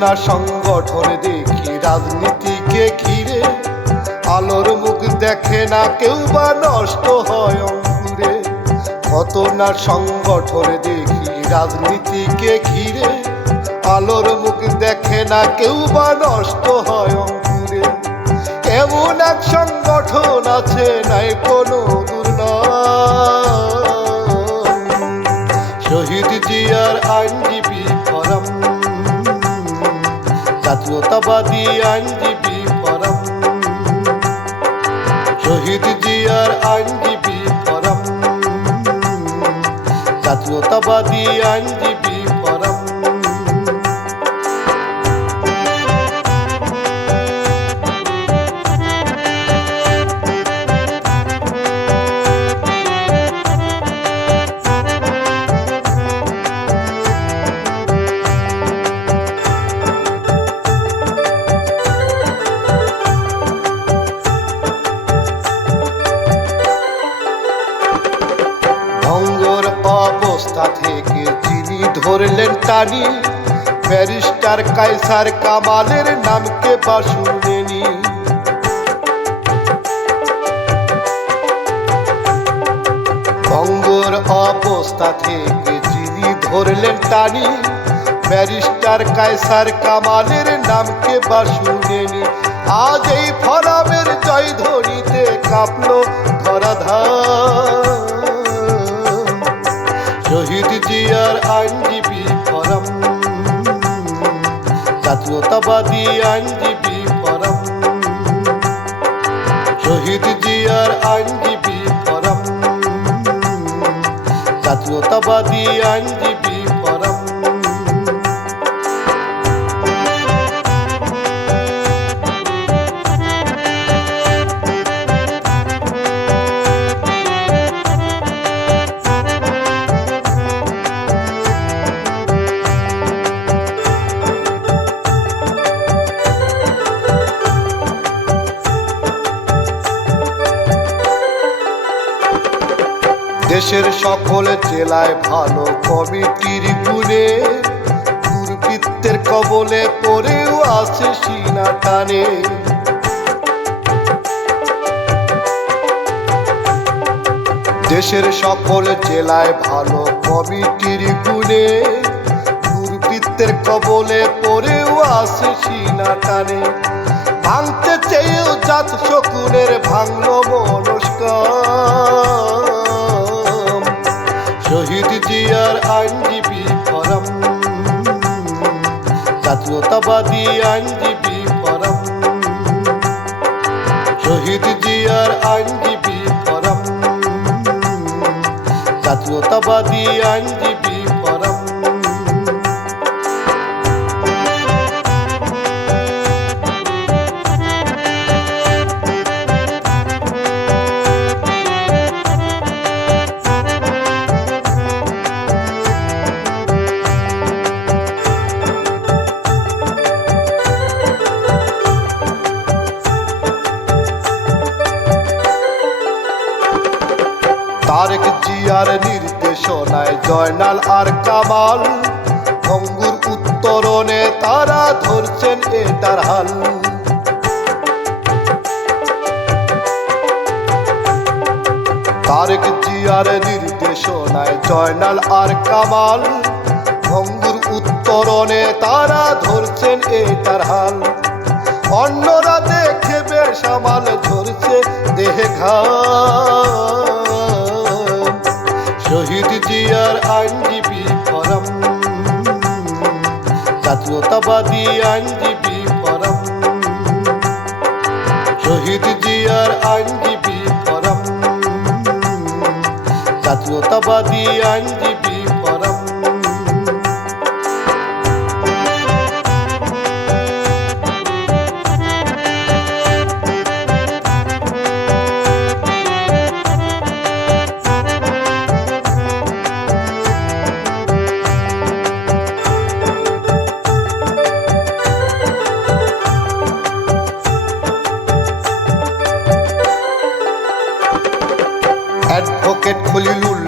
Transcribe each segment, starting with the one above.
না সংগঠন দেখি, রাজনীতিকে ঘিরে। আলোর মুখ দেখে না কেউ বা নষ্ট হয় অঙ্কুরে। কত না সংগঠন দেখি, রাজনীতিকে ঘিরে। আলোর মুখ দেখে না কেউ বা নষ্ট হয় অঙ্কুরে। এমন এক সংগঠন আছে, নাই কোনো দুর্নাম। শহীদ জিয়ার আইনজীবী ফরম জাতীয়তাবাদী আইনজীবী ফরম শহীদ জিয়ার আইনজীবী ফরম জাতীয়তাবাদী আইনজীবী ধরলেন টানি ব্যারিস্টার কাইসার কামালের নামকে বা শুনেনি ভঙ্গর অবস্থা থেকে যিনি ধরলেন টানি ব্যারিস্টার কাইসার কামালের নামকে বা শুনেনি আজ এই ফরামের জয় ধ্বনিতে কাঁপলো ধরাধার শহীদ জিয়ার আইনজীবী জাতীয়তাবাদী আইনজীবী পরম। শহীদ জিয়ার আইনজীবী পরম। জাতীয়তাবাদী আইনজীবী দেশের সকল জেলায় ভালো কমিটির গুণে দুর্বৃত্তের কবলে পড়েও আছে সিনা টানে। দেশের সকল জেলায় ভালো কমিটির গুণে দুর্বৃত্তের কবলে পড়েও আছে সিনা টানে। ভাঙতে চেয়েও জাত শকুনের ভাঙলো মনস্কার। জাতীয়তাবাদী আইনজীবী পরম। শহীদ জিয়ার আইনজীবী পরম। জাতীয়তাবাদী আইনজীবী তারেক জিয়ার নির্দেশনায় জয়নাল আর কামাল। ভঙ্গুর উত্তরণে তারা ধরছেন এটার হাল। তারেক জিয়ার নির্দেশনায় জয়নাল আর কামাল। ভঙ্গুর উত্তরণে তারা ধরছেন এটার হাল। অন্যরা দেখে বেসামাল ঝরছে দেহে ঘাম আইনজীবী ফরম। জাতীয়তাবাদী আইনজীবী ফরম। শহীদ জিয়ার আইনজীবী ফরম। জাতীয়তাবাদী আইনজীবী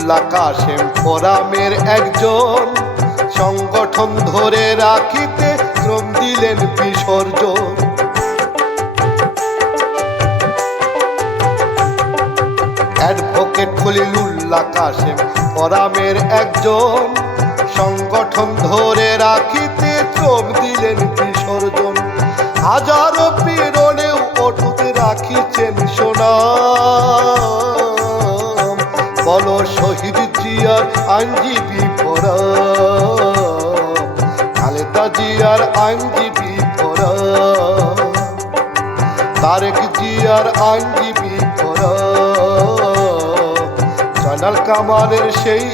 খলিলুল্লাহ কাশেম ফোরামের একজন। সংগঠন ধরে রাখিতে শ্রম দিলেন বিসর্জন। অ্যাডভোকেট খলিলুল্লাহ কাশেম ফরামের একজন। সংগঠন ধরে রাখিতে শ্রম দিলেন বিসর্জন। হাজারো পীড়নেও অটুট রাখিছেন সোনা। আইনজীবী ফোরা। খালেদা জিয়ার আইনজীবী ফোরা। তারেক জিয়ার আইনজীবী ফোরা। জয়নাল কামালের সেই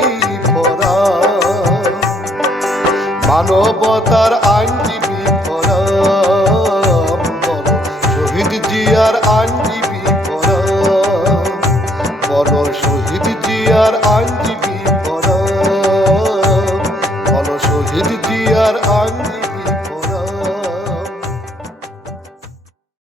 ফোরা। মানবতার আইনজীবী ফোরা। শহীদ জিয়ার আইনজীবী ফোরা। বলো শহীদ জিয়ার আইনজীবী আর